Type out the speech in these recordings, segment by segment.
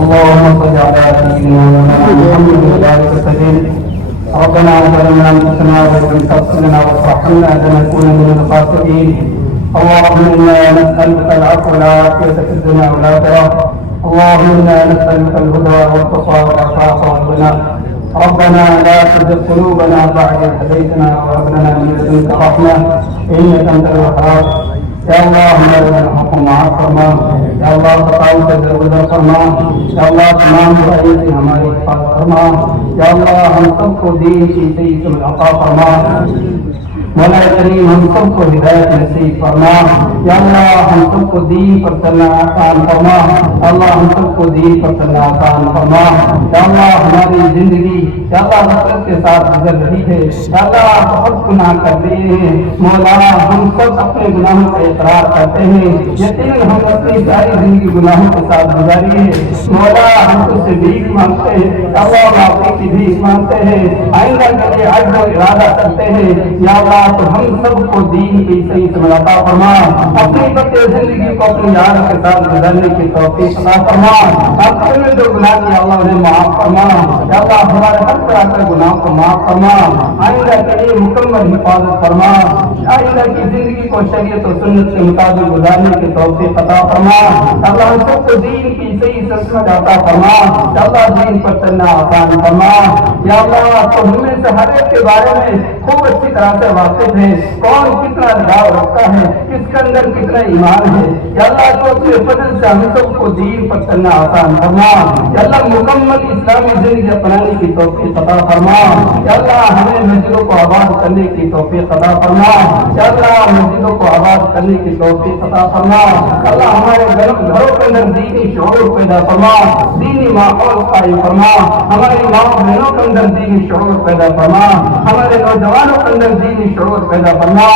اللهم صل على سيدنا محمد وبارك وسلم. ربنا ظلمنا انفسنا وان لم تغفر لنا وترحمنا لنكون من الخاسرين. اللهم انا نسالك العفو والعافيه في الدنيا والاخره. اللهم انا نسالك الهدى والتقى والعفاف والغنى. ربنا لا تزغ قلوبنا بعد إذ هديتنا وهب لنا من لدنك رحمه انك انت الوهاب. یا اللہ ہمارے حکم معاف فرما. یا اللہ خطاؤں سے درگزر فرما. یا اللہ تمام برائیوں سے ہماری حفاظت فرما. یا اللہ ہم سب کو دین کی صحیح سمجھ عطا فرما. مولا کریم ہم سب کو ہدایت نصیب فرما. یا اللہ ہم سب کو دین پر چلنا آسان فرما. یا اللہ ہم سب کو دین پر چلنا آسان فرما. یا اللہ ہماری زندگی یا اللہ غفلت کے ساتھ گزر رہی ہے. یا اللہ بہت گناہ کر رہے ہیں. مولا ہم سب اپنے گناہوں کا اقرار کرتے ہیں. یقیناً ہم اپنی ساری زندگی گناہوں کے ساتھ گزاری ہے. مولا ہم تجھ سے بھیک مانگتے ہیں. یا اللہ معافی کی بھیک مانگتے ہیں. آئندہ کے لیے عزم و ارادہ کرتے ہیں. یا اللہ تو ہم سب کو دین کی صحیح سمجھ عطا فرما. اپنی بچے زندگی کو اپنی یار کے ساتھ گزارنے کی توفیق عطا فرما. آپ نے جو گناہ کیا اللہ انہیں معاف فرما. یا اللہ ہمارے ہر طرح کے گناہ کو معاف فرما. آئندہ کے لیے مکمل حفاظت فرما. آئندہ کی زندگی کو شریعت و سنت کے مطابق گزارنے کی توفیق عطا فرما. اللہ ہم سب کو دین کی صحیح سمجھ عطا فرما. یا اللہ دین پر چلنا آسان فرما. یا اللہ تو ہمیں سے ہر ایک کے بارے میں خوب اچھی طرح سے واقف ہے. کون کتنا لگاؤ رکھتا ہے, کس کے اندر کتنا ایمان ہے. یا اللہ تو اپنے فضل سے ہم سب کو دین پر چلنا آسان فرما. یا اللہ مکمل اسلامی زندگی اپنانے کی توفیق عطا فرما. یا اللہ ہمیں مسجدوں کو آباد کرنے کی توفیق عطا فرما. یا اللہ مسجدوں کو آباد کرنے کی توفیق عطا فرما. اللہ ہمارے گھروں کے اندر دینی شعور پیدا فرما. دینی ماحول قائم فرما. ہماری ماں بہنوں کے اندر دینی شعور پیدا فرما. ہمارے نوجوانوں کے اندر دینی شعور پیدا فرما.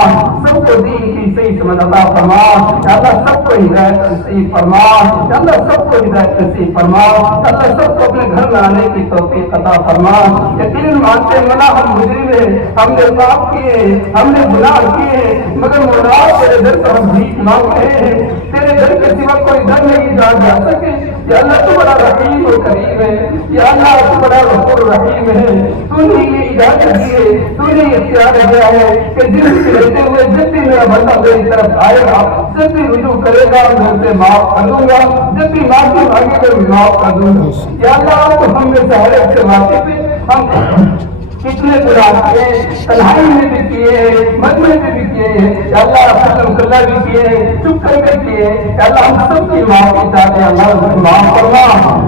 سب کو دین کی صحیح سمجھ عطا فرما. یا اللہ سب کو ہدایت نصیب فرما. یا اللہ سب کو ہدایت نصیب فرما. یا اللہ سب کو اپنے گھر میں آنے کی توفیق عطا فرما. یقین مانتے مولا ہم مجرم ہیں, ہم نے پاپ کیے, ہم نے گناہ کیے, مگر مولا تیرے در پر ہم بھیک مانگ رہے ہیں. تیرے در کے سوا کوئی در نہیں جا سکے. یا اللہ تو بڑا رحیم و کریم ہے. یا اللہ تو بڑا غفور رحیم ہے. تو نے یہ اجازت دی ہے, تو نے اختیار دیا ہے کہ دل سے رہتے ہوئے جب بھی میرا بندہ میری طرف آئے گا, جب بھی رجوع کرے گا میں اسے معاف کر دوں گا. جب بھی معافی مانگے گا میں معاف کر دوں گا. یا اللہ تو ہم میں سے ہر ایک سے واقف ہے. ہم کتنے گناہ کیے, تنہائی میں بھی کیے, مجمع میں بھی کیے. یا اللہ فضل کلہ بھی کیے, چپ کر کے کیے. یا اللہ ہم سب کی معافی چاہتے ہیں. اللہ معاف فرما.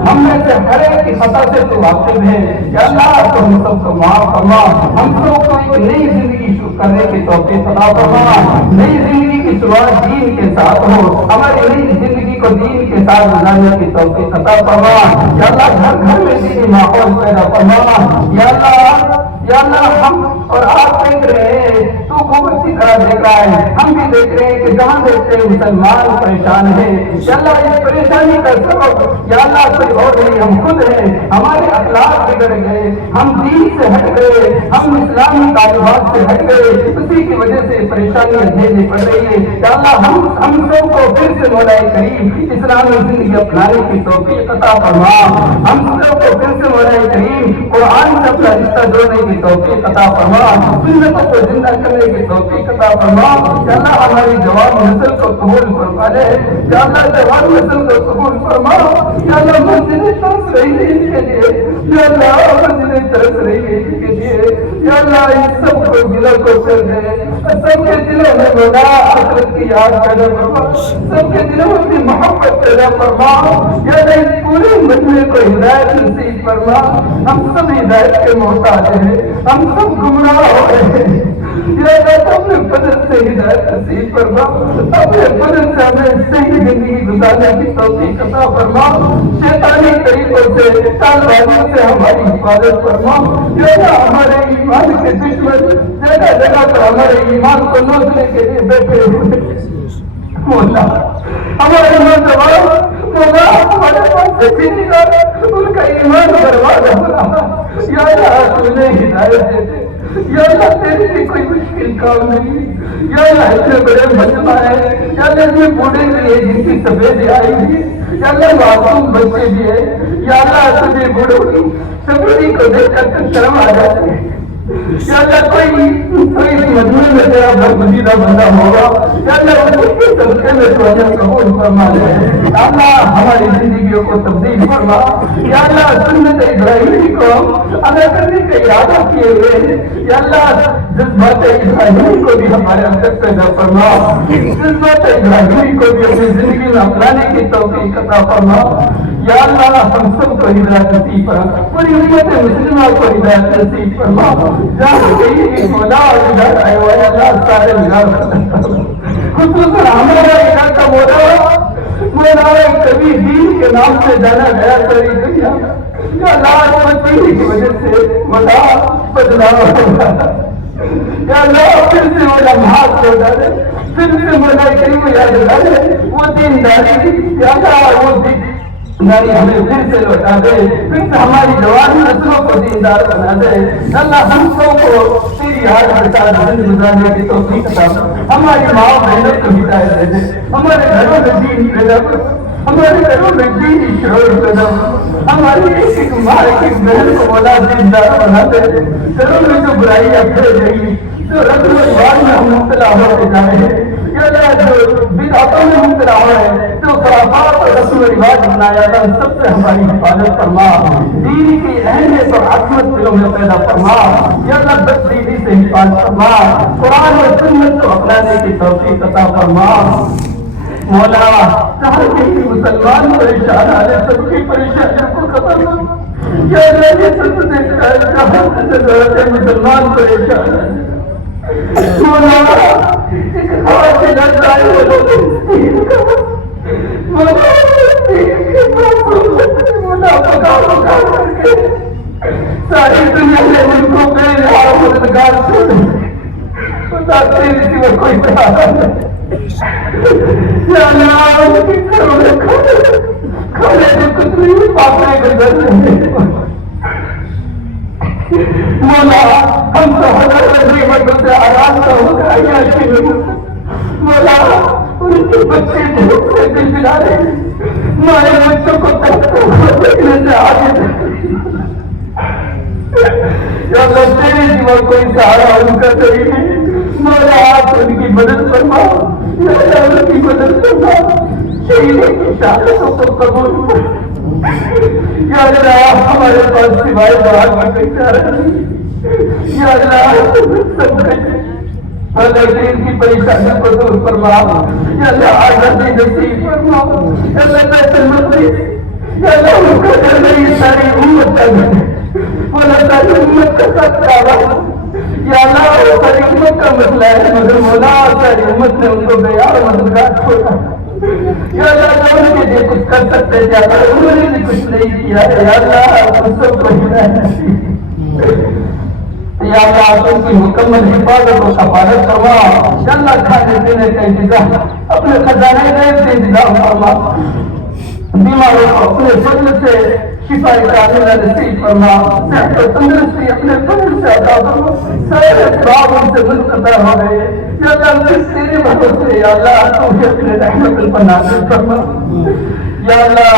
ہم میں سے ہر ایک کی خطا سے تو واقف ہے. یا اللہ تو ہم سب کو معاف فرما. ہم سب کو ایک نئی زندگی شروع کرنے کی توفیق عطا فرما. نئی زندگی کی شروعات دین کے ساتھ ہو. ہماری نئی زندگی کو دین کے ساتھ گزارنے کی توفیق عطا فرما. یا اللہ گھر گھر میں دینی ماحول پیدا فرما. یا اللہ ہم اور آپ دیکھ رہے ہیں, تو خوب اچھی طرح دیکھ رہا ہے. ہم بھی دیکھ رہے ہیں کہ جہاں دیکھتے ہیں مسلمان پریشان ہے. یا اللہ اس پریشانی کا سبب یا اللہ کوئی اور نہیں, ہم خود ہیں. ہمارے اخلاق بگڑ گئے, ہم دین سے ہٹ گئے, ہم اسلامی تعلیمات سے ہٹ گئے. اسی کی وجہ سے پریشانیاں جھیلنی پڑ رہی ہے. یا اللہ ہم سب کو پھر سے مولا کریم اسلامی زندگی اپنانے کی توفیق عطا فرما. ہم سب کو پھر سے مولا کریم قرآن سے اپنا رشتہ جوڑنے کی توفیق عطا فرما. سنتوں کو زندہ کرنے کی توفیق عطا فرما. یا اللہ ہماری جوان نسل کو قبول فرما لے. یا اللہ جوان نسل کو قبول فرما. یا اللہ مسجدیں ترس رہی ہے ان کے لیے. یا اللہ مسجدیں ترس رہی ہے ان کے لیے. یا اللہ ان سب کو دلوں کو کر دے. سب کے دلوں میں مولا آخرت کی یاد پیدا فرما. سب کے دلوں میں اپنی محبت پیدا فرما. یا اللہ اس پورے مجمع کو ہدایت نصیب فرما. ہم سب ہدایت کے محتاج ہیں, ہم سب گمراہ ہو رہے ہیں. یا اللہ اپنے فضل سے ہدایت نصیب فرما. اپنے فضل سے ہمیں صحیح زندگی گزارنے کی توفیق عطا فرما. شیطانی طریقوں سے چال بازیوں سے ہماری حفاظت فرما. یا اللہ ہمارے ایمان کے دشمن جگہ جگہ پر ہمارے ایمان کو نوچنے کے لیے بیٹھے ہوئے. مولا ہمارے نوجوان مولا ہمارے پاس سے ان کا ایمان برباد ہو رہا. یا اللہ تمہیں ہدایت دے دے. یا اللہ تیرے لیے کوئی مشکل کام نہیں. یا اللہ اتنے بڑے مجمع ہے, یا اللہ یہ بوڑھے بھی ہے جن کی سفید آئی ہے, یا اللہ معصوم بچے بھی ہے. یا اللہ تجھے بوڑھوں کی سبھی کو دیکھ کر تو شرم آ جاتی ہے. یا اللہ کوئی اس مجموعے میں تیرا برگزیدہ بندہ ہوگا, یا اللہ اس کے صدقے میں تو اجر قبول فرما لے. یا اللہ ہماری زندگیوں کو تبدیل فرما. یا اللہ سنت ابراہیمی کو ادا کرنے کا ارادہ کیے ہوئے, یا اللہ جذبات ابراہیمی کو بھی ہمارے اندر پیدا فرما. جذبات ابراہیمی کو بھی اپنی زندگی میں اپنانے کی توفیق عطا فرما. یا اللہ ہم سب کو ہدایت نصیب فرما, پوری امت مسلمہ کو ہدایت نصیب فرما. جہاں کہیں بھی مولا اور ادھر آئے ہوئے اللہ سارے ملال خصوصاً ہمارا علاقہ مولا کبھی دین کے نام سے جانا گیا ساری دنیا یا لاج دین کی وجہ سے مولا بدلاؤ ہوتا ہے. یا اللہ پھر سے مولا محاذ ہو جائے, پھر سے مولا کریم یاد رکھے وہ دینداری. یا اللہ وہ داری ہمیں پھر سے لوٹا دے, پھر سے ہماری جوان نسلوں کو دیندار بنا دے. اللہ ہم سب کو تیری یاد کے ساتھ زندگی گزارنے کی توفیق عطا فرما. ہماری ماں بہنوں کو ہدایت دے دے, ہمارے گھروں میں دین پیدا کر, ہمارے گھروں میں دین شعور پیدا کر, ہماری ایک ماں ایک بہن کو مولا دیندار بنا دے. گھروں میں جو برائیاں پھیل رہی, جو رسم و رواج میں ہم مبتلا ہوتے جا رہے ہیں, یا جو بدعتوں میں مبتلا ہو رہے ہیں, جو خرافات اور رسم و رواج بنایا تھا, سب سے ہماری حفاظت فرما. دین کی اہمیت اور عظمت دلوں میں پیدا فرما. یا اللہ بد دینی سے حفاظت فرما, قرآن اور سنت کو اپنانے کی توفیق عطا فرما. مولا کہاں کہیں مسلمان پریشان آ رہے, سب کی پریشانیوں کو ختم کر. یا اللہ یہ سب دیکھ رہا ہے کہاں سے ضرورت ہے مسلمان پریشان ہے. مولا ایک خواہش لگ رہا ہے مولا پکا پکا کر کے ساری دنیا میں ان کو بے رہا مددگار چھوڑے خدا تیری سوا کوئی سہارا نہیں. یا اللہ ان کی گھروں میں کھانے کو کچھ نہیں, پاپڑے گزر رہے مولا ہم تو ہزار نعمتوں سے آرام کا ہو گیا عیاشی میں. مولا ان کے بچے دھوپ سے دل ملا رہے ہیں, ہمارے بچوں کو دیکھنے سے آگے. یا اللہ تیرے سوا کوئی سہارا ان کا صحیح نہیں. مولا آپ ان کی مدد فرما, یا اللہ ان کی مدد فرما, شہیدوں کی شہادتوں کو قبول فرما. یا اللہ ہمارے پاس سوائے دعا کی کوئی چارہ نہیں. یا اللہ سب دین کی پریشانیوں کو دور فرما. یا اللہ آزادی نصیب فرما. یا اللہ بیت المقدس, یا اللہ ان کو گھر میں یہ ساری امت کا گھر ہے, مولا ساری امت کا ساتھ کعبہ. یا اللہ ساری امت کا مسئلہ ہے, مگر مولا ساری امت نے ان کو بیار مددگار چھوڑا. یا اللہ ان کے لیے کچھ کر سکتے تھے, انہوں نے بھی کچھ نہیں کیا. یا اللہ ہم سب کو ہدایت نصیب. یا اللہ ان کی مکمل حفاظت و کفالت فرما. یا اللہ کھانے پینے کا انتظام اپنے خزانے غیب سے انتظام فرما. بیماروں کو اپنے فضل سے شفا کاملہ نصیب فرما. صحت و تندرستی اپنے فضل سے عطا فرما. سارے اسباب ان سے منقطع ہو گئے. یا اللہ کس تیرے مدد سے, یا اللہ تو ہی اپنے رحمت پر نازل فرما. یا اللہ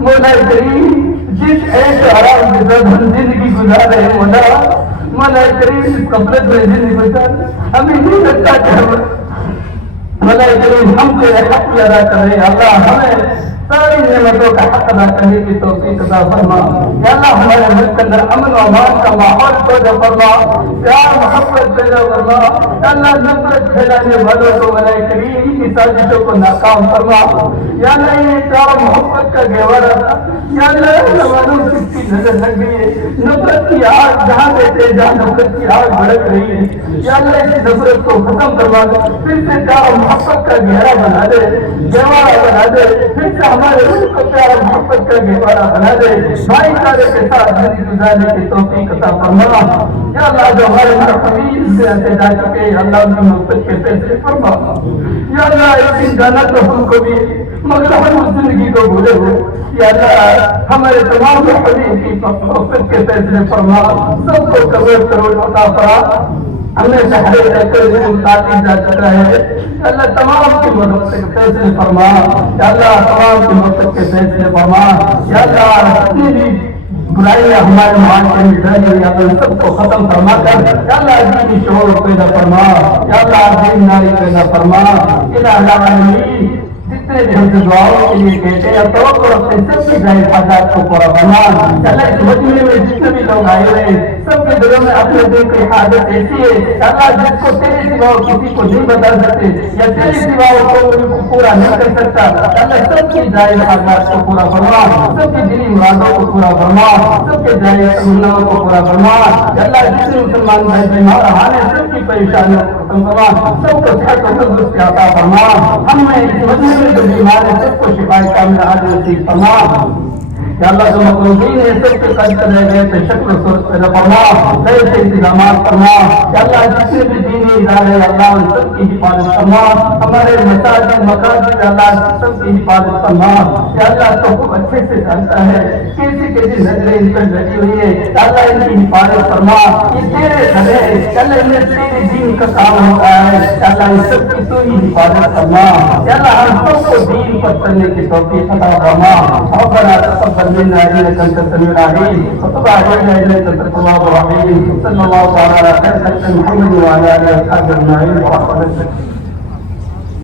مولا کریم جس عیش آرام کے ساتھ ہم زندگی گزار رہے ہیں, مولا کریم اس غفلت میں زندگی گزار, ہمیں نہیں لگتا کہ مولا کریم ہم تیرے حق ادا کر رہے ہیں. اللہ ہمیں ساری نعمتوں کا حق ادا کرنے کی توفیق عطا فرما. یا اللہ ہمارے ملک کے اندر امن و امان کا ماحول پیدا فرما, پیار محبت پیدا فرما. یا اللہ نفرت پھیلانے والوں کو مولا کریم کی سازشوں کو ناکام فرما. یا اللہ یہ پیار محبت کا گہوارہ تھا, یا اللہ نوازوں کس کی نظر لگ گئی ہے. نفرت کی آگ جہاں دیتے جہاں نفرت کی آگ بھڑک رہی ہے. یا اللہ اس نفرت کو ختم کروا دے, پھر سے پیار محبت کا گہرا بنا دے, گہوارہ بنا دے, پھر سے ہمارے ملک کو پیار محبت کا گہوارہ بنا دے. بھائی چارے کے ساتھ زندگی گزارنے کی توفیق عطا فرما. یا اللہ جو ہمارے مرحومین سے جا چکے, اللہ ان کی محبت کے فیصلے فرما. یا اللہ ایک دن جانا تو ہم کو بھی مگر ہم اس زندگی کو بھولے ہوئے. یا اللہ ہمارے تمام حبیب کی مغفرت کے فیصلے فرما, سب کو کروڑ کروڑ عطا فرما. ہمیں شہر تعلیم جا چکا ہے. اللہ تمام کی مدد کے فیصلے فرما. یا اللہ تمام کی مدد کے فیصلے فرما. یا اللہ جتنی بھی برائیاں ہمارے معاشرے میں رہ یا اللہ سب کو ختم فرما کر یا اللہ دینی شعور پیدا فرما. یا اللہ دین ناری پیدا فرما. الہ العالمین جتنے بھی ہم سے دعاؤں کے لیے کہتے ہیں توقع رکھتے سب کی ظاہر حاجات کو پورا فرما. اللہ اس مجمع میں جتنے بھی لوگ آئے ہوئے ہیں سب کے دلوں میں اپنے دل کی حاجت ایسی ہے اللہ جس کو تیرے سوا کسی کو نہیں بتا سکتے یا تیرے سوا کو پورا نہیں کر سکتا. اللہ سب کی ظاہر حاجات کو پورا فرما, سب کی دلی مرادوں کو پورا فرما, سب کے ظاہر تمناؤں کو پورا فرما. اللہ جتنے مسلمان بھائی بیمار آنے سب کی پریشانیوں کو ختم فرما, سب کو صحت و تندرستی عطا فرما. ہم میں اس مجمع میں جو بیمار ہے سب کو شفائے کاملہ عاجل نصیب فرما. یا اللہ جو مقروضین ہے سب کے قرض رہ گئے تھے شکر و صورت پیدا فرما, نئے سے انتظامات فرما. یا اللہ جتنے بھی دینی ادارے اللہ ان سب کی حفاظت فرما. ہمارے مساجد مقاصد اللہ سب کی حفاظت فرما. یا اللہ تو خوب اچھے سے جانتا ہے کیسی کیسی نظریں ان پر لگی ہوئی ہے. یا اللہ ان کی حفاظت فرما. یہ تیرے گھر ہے, یا اللہ ان میں تیرے دین کا کام ہوتا ہے. یا اللہ ان سب کی تو ہی حفاظت فرما. یا اللہ ہم سب کو دین پر چلنے کی توفیق عطا فرما. ربنا تقبل منا انك انت السميع العليم وتب علينا انك انت التواب الرحيم. صلى الله تعالى على سيدنا محمد وعلى اله وصحبه اجمعين ورحمه الله.